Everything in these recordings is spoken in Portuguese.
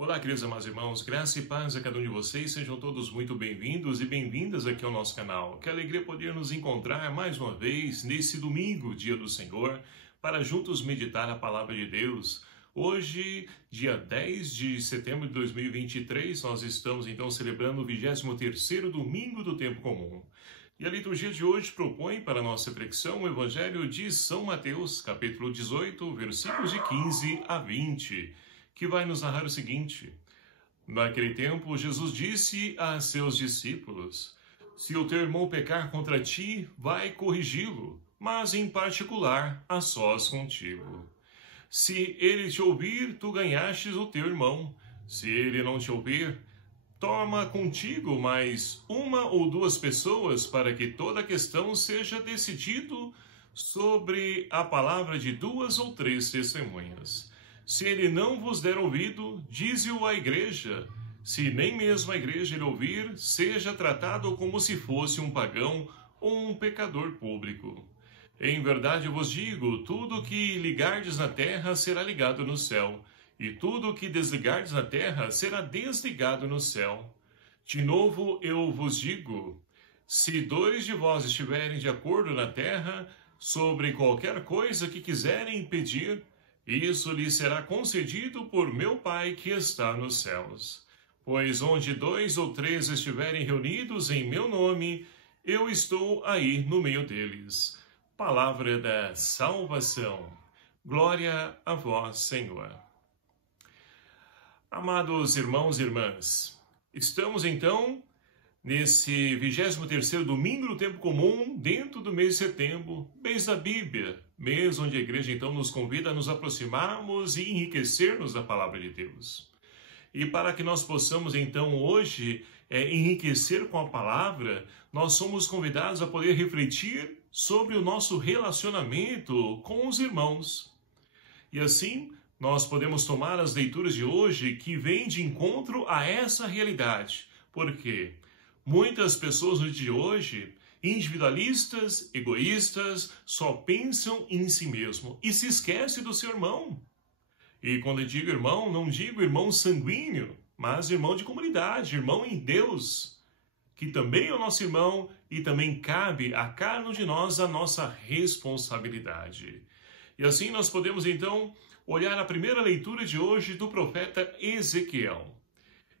Olá, queridos amados irmãos, graça e paz a cada um de vocês, sejam todos muito bem-vindos e bem-vindas aqui ao nosso canal. Que alegria poder nos encontrar mais uma vez nesse domingo, dia do Senhor, para juntos meditar a palavra de Deus. Hoje, dia 10 de setembro de 2023, nós estamos então celebrando o 23º domingo do tempo comum. E a liturgia de hoje propõe para a nossa reflexão o Evangelho de São Mateus, capítulo 18, versículos de 15 a 20, que vai nos narrar o seguinte: naquele tempo, Jesus disse a seus discípulos: se o teu irmão pecar contra ti, vai corrigi-lo, mas em particular a sós contigo. Se ele te ouvir, tu ganhastes o teu irmão. Se ele não te ouvir, toma contigo mais uma ou duas pessoas, para que toda a questão seja decidido sobre a palavra de duas ou três testemunhas. Se ele não vos der ouvido, dize-o à igreja. Se nem mesmo a igreja lhe ouvir, seja tratado como se fosse um pagão ou um pecador público. Em verdade vos digo, tudo que ligardes na terra será ligado no céu, e tudo que desligardes na terra será desligado no céu. De novo eu vos digo, se dois de vós estiverem de acordo na terra sobre qualquer coisa que quiserem pedir, isso lhe será concedido por meu Pai que está nos céus. Pois onde dois ou três estiverem reunidos em meu nome, eu estou aí no meio deles. Palavra da salvação. Glória a vós, Senhor. Amados irmãos e irmãs, estamos então nesse 23º domingo do tempo comum, dentro do mês de setembro, mês da Bíblia, mês onde a igreja então nos convida a nos aproximarmos e enriquecermos da palavra de Deus. E para que nós possamos então hoje enriquecer com a palavra, nós somos convidados a poder refletir sobre o nosso relacionamento com os irmãos. E assim, nós podemos tomar as leituras de hoje que vêm de encontro a essa realidade. Por quê? Muitas pessoas no dia de hoje, individualistas, egoístas, só pensam em si mesmo e se esquece do seu irmão. E quando eu digo irmão, não digo irmão sanguíneo, mas irmão de comunidade, irmão em Deus, que também é o nosso irmão e também cabe a cada um de nós a nossa responsabilidade. E assim nós podemos então olhar a primeira leitura de hoje do profeta Ezequiel.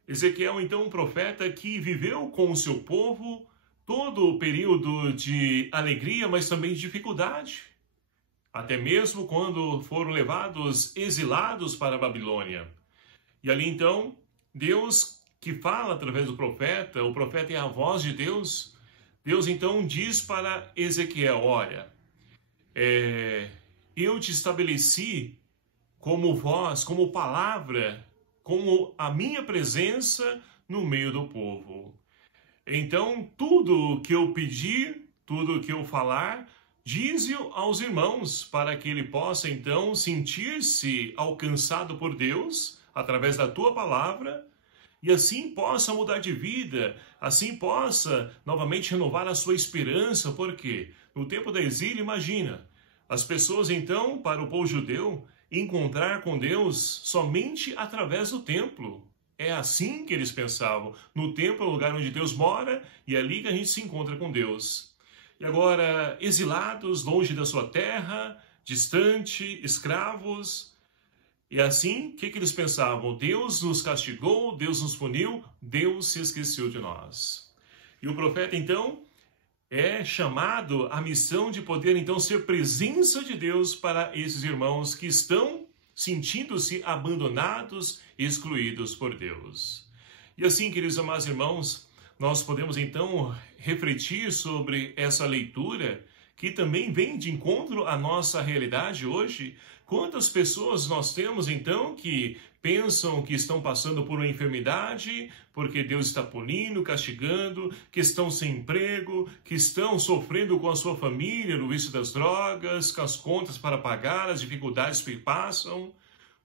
Ezequiel, então, um profeta que viveu com o seu povo todo o período de alegria, mas também de dificuldade. Até mesmo quando foram levados exilados para a Babilônia. E ali, então, Deus que fala através do profeta, o profeta é a voz de Deus. Deus, então, diz para Ezequiel, olha, eu te estabeleci como voz, como palavra, como a minha presença no meio do povo. Então, tudo que eu pedir, tudo que eu falar, dize-o aos irmãos, para que ele possa, então, sentir-se alcançado por Deus, através da tua palavra, e assim possa mudar de vida, assim possa novamente renovar a sua esperança, porque no tempo do exílio, imagina, as pessoas, então, para o povo judeu, encontrar com Deus somente através do templo. É assim que eles pensavam. No templo é o lugar onde Deus mora e é ali que a gente se encontra com Deus. E agora, exilados, longe da sua terra, distante, escravos. E assim, o que eles pensavam? Deus nos castigou, Deus nos puniu, Deus se esqueceu de nós. E o profeta, então, é chamado à missão de poder, então, ser presença de Deus para esses irmãos que estão sentindo-se abandonados, excluídos por Deus. E assim, queridos amados irmãos, nós podemos, então, refletir sobre essa leitura que também vem de encontro à nossa realidade hoje. Quantas pessoas nós temos, então, que pensam que estão passando por uma enfermidade, porque Deus está punindo, castigando, que estão sem emprego, que estão sofrendo com a sua família no vício das drogas, com as contas para pagar, as dificuldades que passam.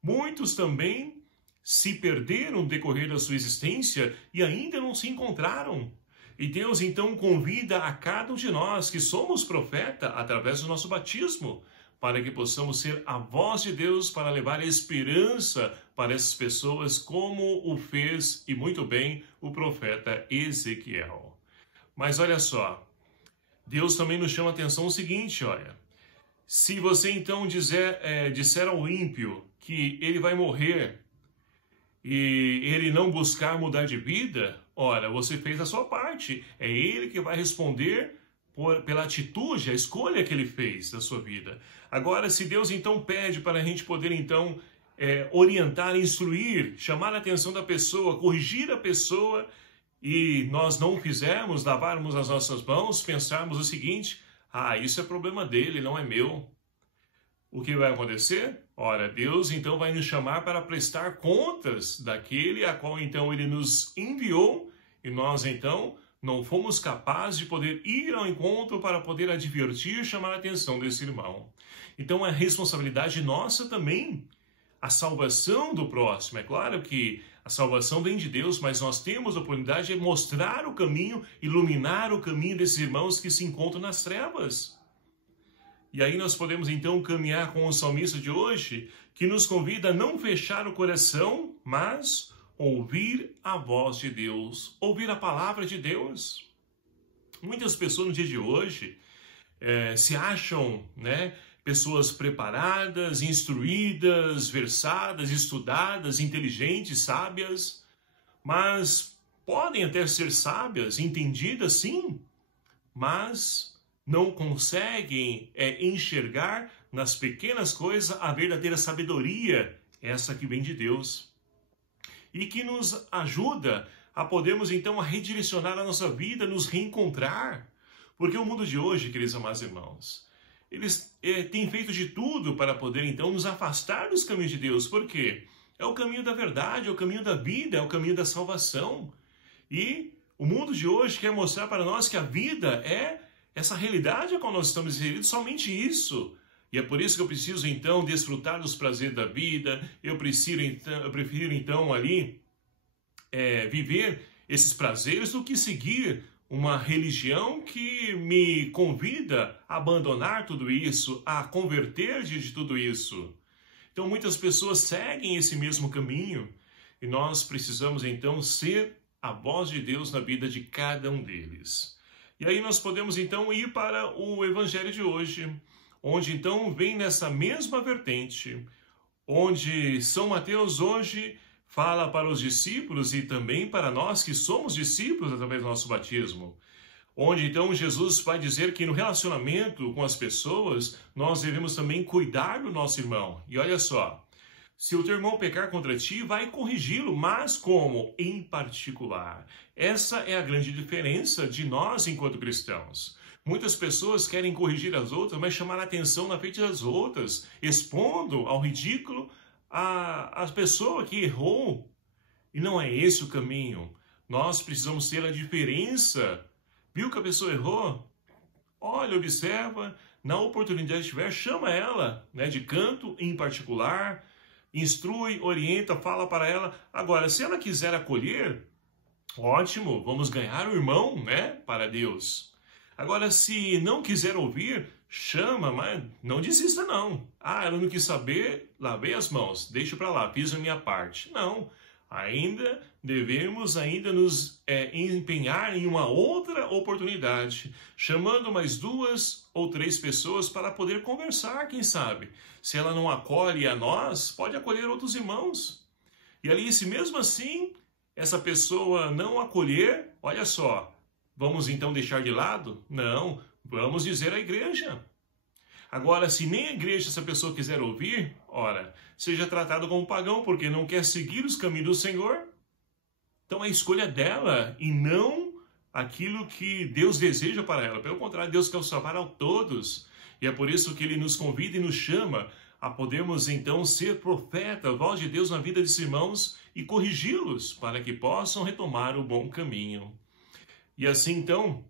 Muitos também se perderam no decorrer da sua existência e ainda não se encontraram. E Deus então convida a cada um de nós que somos profeta através do nosso batismo, para que possamos ser a voz de Deus para levar esperança para essas pessoas, como o fez, e muito bem, o profeta Ezequiel. Mas olha só, Deus também nos chama a atenção o seguinte, olha, se você então disser ao ímpio que ele vai morrer e ele não buscar mudar de vida, ora, você fez a sua parte, é ele que vai responder pela atitude, a escolha que ele fez da sua vida. Agora, se Deus então pede para a gente poder então orientar, instruir, chamar a atenção da pessoa, corrigir a pessoa, e nós não fizermos, lavarmos as nossas mãos, pensarmos o seguinte, isso é problema dele, não é meu. O que vai acontecer? Ora, Deus então vai nos chamar para prestar contas daquele a qual então ele nos enviou, e nós então não fomos capazes de poder ir ao encontro para poder advertir, chamar a atenção desse irmão. Então é responsabilidade nossa também a salvação do próximo. É claro que a salvação vem de Deus, mas nós temos a oportunidade de mostrar o caminho, iluminar o caminho desses irmãos que se encontram nas trevas. E aí nós podemos então caminhar com o salmista de hoje, que nos convida a não fechar o coração, mas ouvir a voz de Deus, ouvir a palavra de Deus. Muitas pessoas no dia de hoje se acham, pessoas preparadas, instruídas, versadas, estudadas, inteligentes, sábias, mas podem até ser sábias, entendidas sim, mas não conseguem enxergar nas pequenas coisas a verdadeira sabedoria, essa que vem de Deus, e que nos ajuda a podermos então a redirecionar a nossa vida, nos reencontrar, porque o mundo de hoje, queridos amados irmãos, eles têm feito de tudo para poder então nos afastar dos caminhos de Deus. Por quê? É o caminho da verdade, é o caminho da vida, é o caminho da salvação. E o mundo de hoje quer mostrar para nós que a vida é essa realidade a qual nós estamos inseridos, somente isso. E é por isso que eu preciso então desfrutar dos prazeres da vida, eu prefiro então ali viver esses prazeres do que seguir uma religião que me convida a abandonar tudo isso, a converter de tudo isso. Então muitas pessoas seguem esse mesmo caminho e nós precisamos então ser a voz de Deus na vida de cada um deles. E aí nós podemos então ir para o evangelho de hoje, onde então vem nessa mesma vertente, onde São Mateus hoje fala para os discípulos e também para nós que somos discípulos através do nosso batismo, onde então Jesus vai dizer que no relacionamento com as pessoas nós devemos também cuidar do nosso irmão. E olha só, se o teu irmão pecar contra ti, vai corrigi-lo, mas como? Em particular. Essa é a grande diferença de nós enquanto cristãos. Muitas pessoas querem corrigir as outras, mas chamar a atenção na frente das outras, expondo ao ridículo a pessoa que errou. E não é esse o caminho. Nós precisamos ter a diferença. Viu que a pessoa errou? Olha, observa, na oportunidade que tiver, chama ela, de canto em particular, instrui, orienta, fala para ela. Agora, se ela quiser acolher, ótimo, vamos ganhar o irmão, para Deus. Agora, se não quiser ouvir, chama, mas não desista não. Ela não quis saber, lavei as mãos, deixa para lá, fiz a minha parte. Não, ainda devemos nos empenhar em uma outra oportunidade, chamando mais 2 ou 3 pessoas para poder conversar, quem sabe. Se ela não acolhe a nós, pode acolher outros irmãos. E ali, se mesmo assim essa pessoa não acolher, olha só, vamos então deixar de lado? Não, vamos dizer à igreja. Agora, se nem a igreja essa pessoa quiser ouvir, ora, seja tratado como pagão, porque não quer seguir os caminhos do Senhor. Então é a escolha dela e não aquilo que Deus deseja para ela. Pelo contrário, Deus quer salvar a todos. E é por isso que Ele nos convida e nos chama a podermos então ser profeta, voz de Deus na vida desses irmãos e corrigi-los para que possam retomar o bom caminho. E assim então,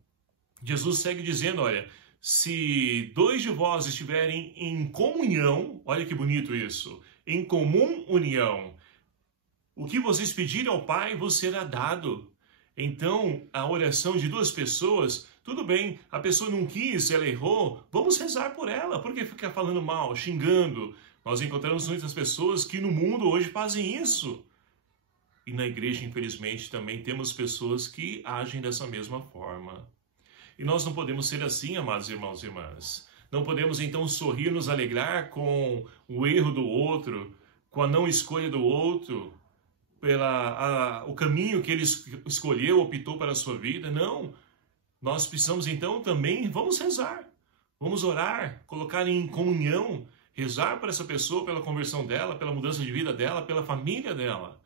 Jesus segue dizendo, olha, se 2 de vós estiverem em comunhão, olha que bonito isso, em comum união, o que vocês pedirem ao Pai vos será dado. Então, a oração de 2 pessoas Tudo bem, a pessoa não quis, ela errou, vamos rezar por ela. Por que ficar falando mal, xingando? Nós encontramos muitas pessoas que no mundo hoje fazem isso. E na igreja, infelizmente, também temos pessoas que agem dessa mesma forma. E nós não podemos ser assim, amados irmãos e irmãs. Não podemos então sorrir, nos alegrar com o erro do outro, com a não escolha do outro, o caminho que ele escolheu, optou para a sua vida. Não. Nós precisamos então também, vamos rezar, vamos orar, colocar em comunhão, rezar para essa pessoa, pela conversão dela, pela mudança de vida dela, pela família dela.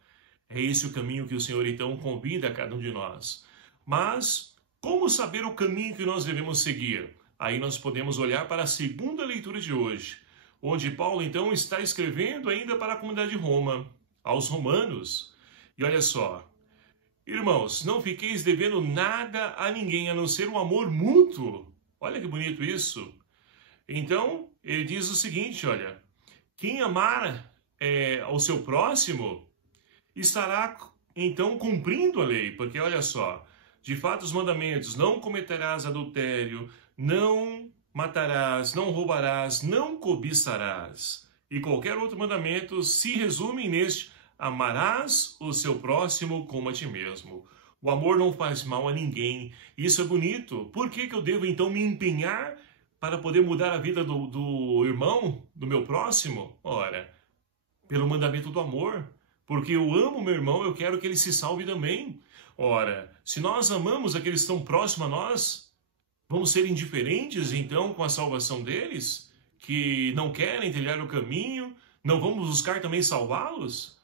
É esse o caminho que o Senhor então convida a cada um de nós. Mas como saber o caminho que nós devemos seguir? Aí nós podemos olhar para a segunda leitura de hoje, onde Paulo então está escrevendo ainda para a comunidade de Roma, aos romanos. E olha só, irmãos, não fiqueis devendo nada a ninguém, a não ser um amor mútuo. Olha que bonito isso. Então, ele diz o seguinte, olha, quem amar ao seu próximo estará então cumprindo a lei, porque olha só, de fato os mandamentos, não cometerás adultério, não matarás, não roubarás, não cobiçarás, e qualquer outro mandamento se resume neste: amarás o seu próximo como a ti mesmo. O amor não faz mal a ninguém. Isso é bonito. Por que eu devo então me empenhar para poder mudar a vida do irmão, do meu próximo? Ora, pelo mandamento do amor. Porque eu amo meu irmão, eu quero que ele se salve também. Ora, se nós amamos aqueles que estão próximos a nós, vamos ser indiferentes então com a salvação deles? Que não querem trilhar o caminho? Não vamos buscar também salvá-los?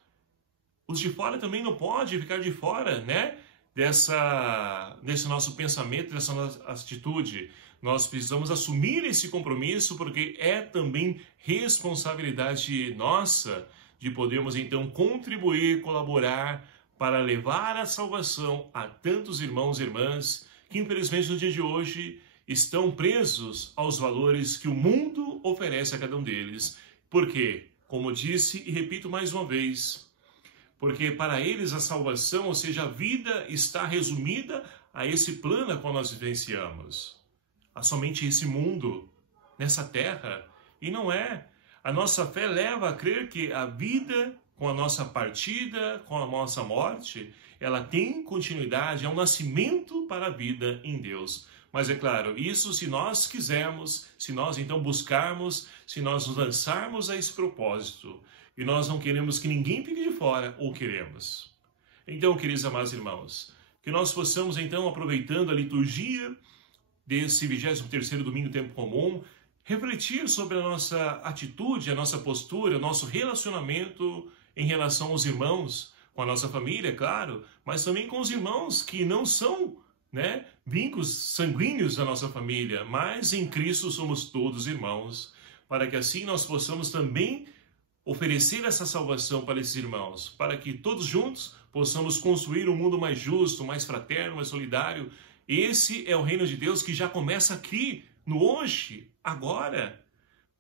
Os de fora também não podem ficar de fora, né? Desse nosso pensamento, dessa nossa atitude. Nós precisamos assumir esse compromisso, porque é também responsabilidade nossa de podermos então contribuir, colaborar para levar a salvação a tantos irmãos e irmãs que infelizmente no dia de hoje estão presos aos valores que o mundo oferece a cada um deles. Por quê? Como disse e repito mais uma vez, porque para eles a salvação, ou seja, a vida está resumida a esse plano a qual nós vivenciamos, a somente esse mundo, nessa terra, e não é. A nossa fé leva a crer que a vida, com a nossa partida, com a nossa morte, ela tem continuidade, é um nascimento para a vida em Deus. Mas é claro, isso se nós quisermos, se nós então buscarmos, se nós nos lançarmos a esse propósito. E nós não queremos que ninguém fique de fora, ou queremos. Então, queridos amados irmãos, que nós possamos então, aproveitando a liturgia desse 23º domingo tempo comum, refletir sobre a nossa atitude, a nossa postura, o nosso relacionamento em relação aos irmãos, com a nossa família, claro, mas também com os irmãos que não são, vínculos sanguíneos da nossa família, mas em Cristo somos todos irmãos, para que assim nós possamos também oferecer essa salvação para esses irmãos, para que todos juntos possamos construir um mundo mais justo, mais fraterno, mais solidário. Esse é o reino de Deus que já começa aqui, no hoje, agora.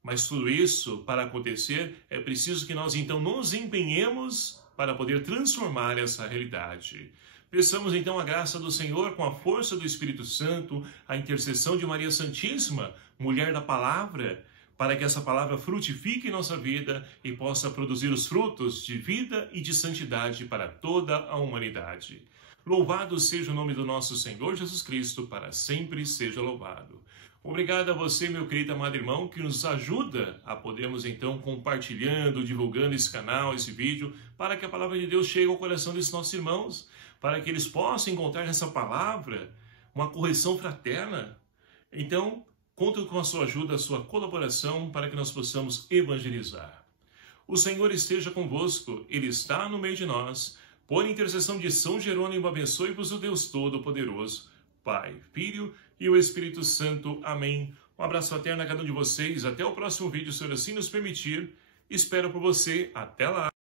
Mas tudo isso, para acontecer, é preciso que nós então nos empenhemos para poder transformar essa realidade. Peçamos então a graça do Senhor com a força do Espírito Santo, a intercessão de Maria Santíssima, mulher da palavra, para que essa palavra frutifique em nossa vida e possa produzir os frutos de vida e de santidade para toda a humanidade. Louvado seja o nome do nosso Senhor Jesus Cristo, para sempre seja louvado. Obrigado a você, meu querido amado irmão, que nos ajuda a podermos então compartilhando, divulgando esse canal, esse vídeo, para que a palavra de Deus chegue ao coração desses nossos irmãos, para que eles possam encontrar nessa palavra uma correção fraterna. Então, conto com a sua ajuda, a sua colaboração, para que nós possamos evangelizar. O Senhor esteja convosco, Ele está no meio de nós. Por intercessão de São Jerônimo, abençoe-vos o Deus Todo-Poderoso, Pai, Filho e o Espírito Santo. Amém. Um abraço fraterno a cada um de vocês. Até o próximo vídeo, se assim nos permitir. Espero por você. Até lá.